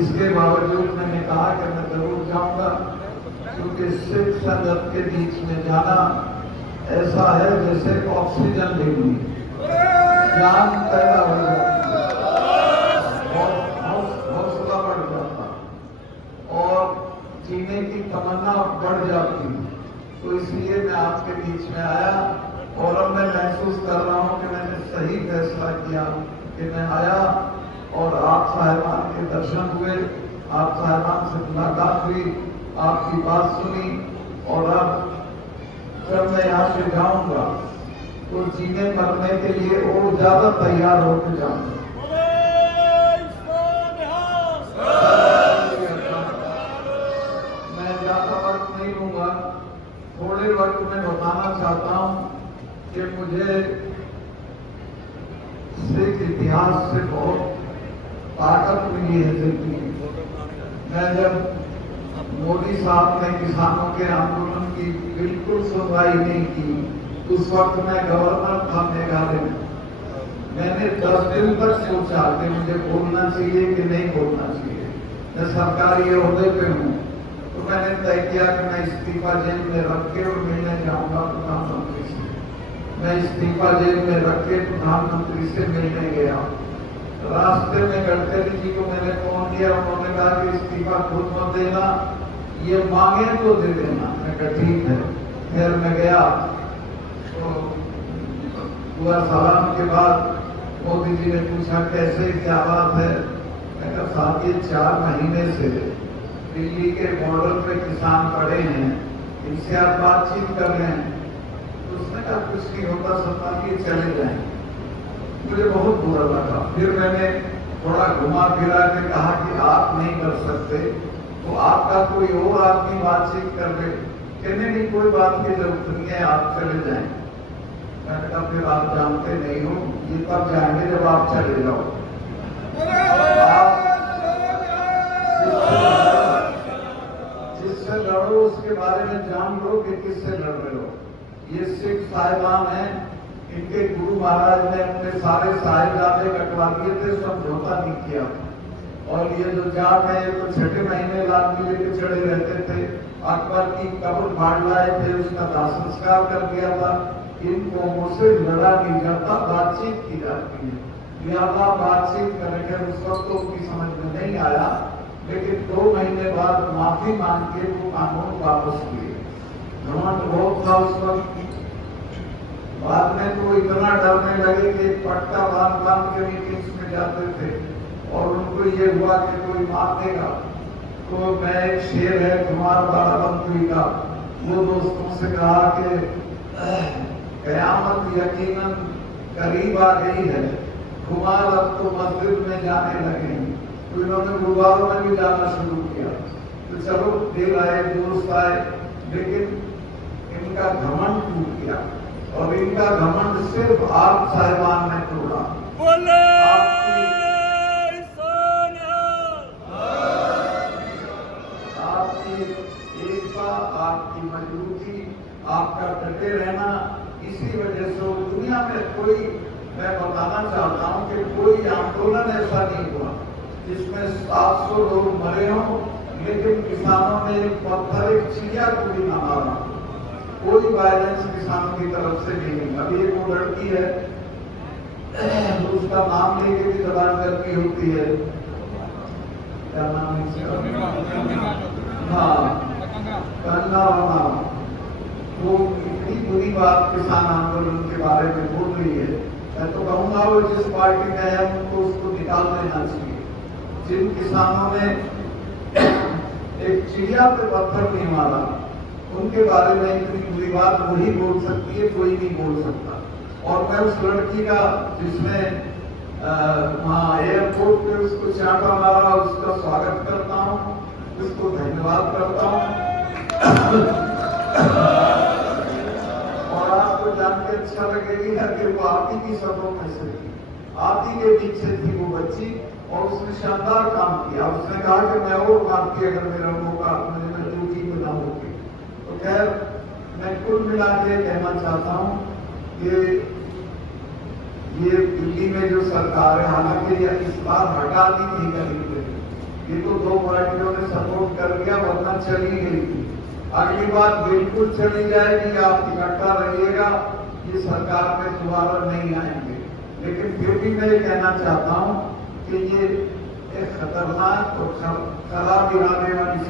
इसके बावजूद मैंने कहा कि मैं जरूर जाऊंगा, क्योंकि सिख संगत के बीच में जाना ऐसा है जैसे ऑक्सीजन लेनी, जान पैदा हो जाती है और हौसला बढ़ जाता और जीने की तमन्ना बढ़ जाती है। तो इसलिए मैं आपके बीच में आया और अब मैं महसूस कर रहा हूं कि मैंने सही फैसला किया कि मैं आया और आप साहिबान के दर्शन हुए, आप साहिबान से मुलाकात हुई, आपकी बात सुनी और अब जब मैं यहाँ से जाऊंगा तो जीने मरने के लिए और ज्यादा तैयार होकर जाऊंगा। मैं ज्यादा वक्त नहीं लूंगा, थोड़े वक्त में बताना चाहता हूं कि मुझे सिख इतिहास से बहुत ताकत मिली है जिंदगी में। मैं जब मोदी साहब ने किसानों के आंदोलन की बिल्कुल सुनवाई नहीं की, उस वक्त मैं गवर्नर था मेघालय में। मैंने 10 दिन तक सोचा कि मुझे बोलना चाहिए कि नहीं बोलना चाहिए। मैं सरकारी ओहदे पे हूँ, तो मैंने तय किया कि मैं इस्तीफा जेल में रख के और मिलने जाऊंगा प्रधानमंत्री से। मैं इस्तीफा जेल में रख के प्रधानमंत्री से मिलने गया। रास्ते में गडकरी जी को मैंने फोन किया, उन्होंने कहा कि इस्तीफा खुद मत देना, ये मांगे तो दे देना। मैं कहा ठीक है। फिर मैं गया तो दुआ सलाम के बाद मोदी जी ने पूछा कैसे, क्या बात है। मैं कहा साहब ये 4 महीने से दिल्ली के बॉर्डर पे किसान पड़े हैं, इनसे आप बातचीत कर रहे हैं। तो उसने कहा कुछ नहीं होता, संभालिए चले जाएं। मुझे बहुत बुरा लगा। फिर मैंने थोड़ा घुमा फिरा के कहा कि आप नहीं कर सकते तो आपका कोई और आदमी बातचीत कर ले। कहने नहीं, कोई बात की जरूरत नहीं है, आप चले जाएं। मैंने कहा फिर आप जानते नहीं हो, ये तब जाएंगे जब आप चले जाओ। जिससे लड़ो उसके बारे में जान लो कि किससे लड़ रहे हो। ये सिख साहिबान हैं, इनके गुरु महाराज ने अपने सारे साहिबजादे कटवा दिए थे, समझौता नहीं किया। और ये जो जाट है, ये तो 6 महीने लाल किले पे चढ़े रहते थे। अकबर की कब्र फाड़ लाए थे, उसका दाह संस्कार कर दिया था। इनको मुझसे लड़ा नहीं जाता, बातचीत की जाती है। लिहाजा बातचीत करेंगे। उस वक्त तो उनकी समझ में नहीं आया, लेकिन 2 महीने बाद माफी मांग के वो कानून वापस लिए। घमंड बहुत था उस वक्त। बाद में तो इतना डरने लगे कि पट्टा बांध के मीटिंग्स में जाते थे और उनको ये हुआ कि कोई मार देगा। तो मैं एक शेर है कुमार बाराबंकी का, वो दोस्तों से कहा कि कयामत यकीनन करीब आ गई है, कुमार अब तो मस्जिद में जाने लगे हैं। तो इन्होंने गुरुद्वारों में भी जाना शुरू किया। तो चलो दिल आए, दोस्त आए, लेकिन इनका घमंड टूट गया और इनका घमंड सिर्फ आप साहिबान ने तोड़ा। आपकी एकता, आपकी मजबूती, आपका डटे रहना, इसी वजह से दुनिया में कोई, मैं बताना चाहता हूं कि कोई आंदोलन ऐसा नहीं हुआ जिसमें 700 लोग मरे हों, लेकिन किसानों ने एक पत्थर, एक चिड़िया को भी न मारा। कोई वायलेंस किसानों की तरफ से नहीं। अभी एक वो लड़की है, उसका नाम लेके भी दबानगर्दी होती है, क्या नाम है इसका? हाँ, कंगना रनावत। वो इतनी बुरी बात किसान आंदोलन के बारे में बोल रही है। मैं तो कहूंगा वो जिस पार्टी में है उनको उसको निकाल देना चाहिए। जिन किसानों ने एक चिड़िया पे पत्थर नहीं मारा, उनके बारे में इतनी बुरी बात वही बोल सकती है, कोई नहीं बोल सकता। और मैं उस लड़की का, जिसने वहाँ एयरपोर्ट पे उसको चांटा मारा, उसका स्वागत करता हूँ, उसको धन्यवाद करता हूँ। और आपको जान के अच्छा लगेगा कि वो आप ही की सबों में से थी, आप ही के बीच से थी वो बच्ची, और उसने शानदार काम किया। उसने कहा कि मैं और मारती अगर मेरा मौका मुझे ड्यूटी में ना होती। तो खैर, मैं कुल मिला के कहना चाहता हूँ कि ये दिल्ली में जो सरकार है, हालांकि इस बार हटा दी थी करीब, ये तो दो पार्टियों ने सपोर्ट कर लिया, वरना चली गई थी। अगली बार बिल्कुल चली जाएगी, आप इकट्ठा रहिएगा, ये सरकार में दोबारा नहीं आएंगे। लेकिन फिर भी मैं ये कहना चाहता हूं कि ये एक खतरनाक और खराब इरादे वाली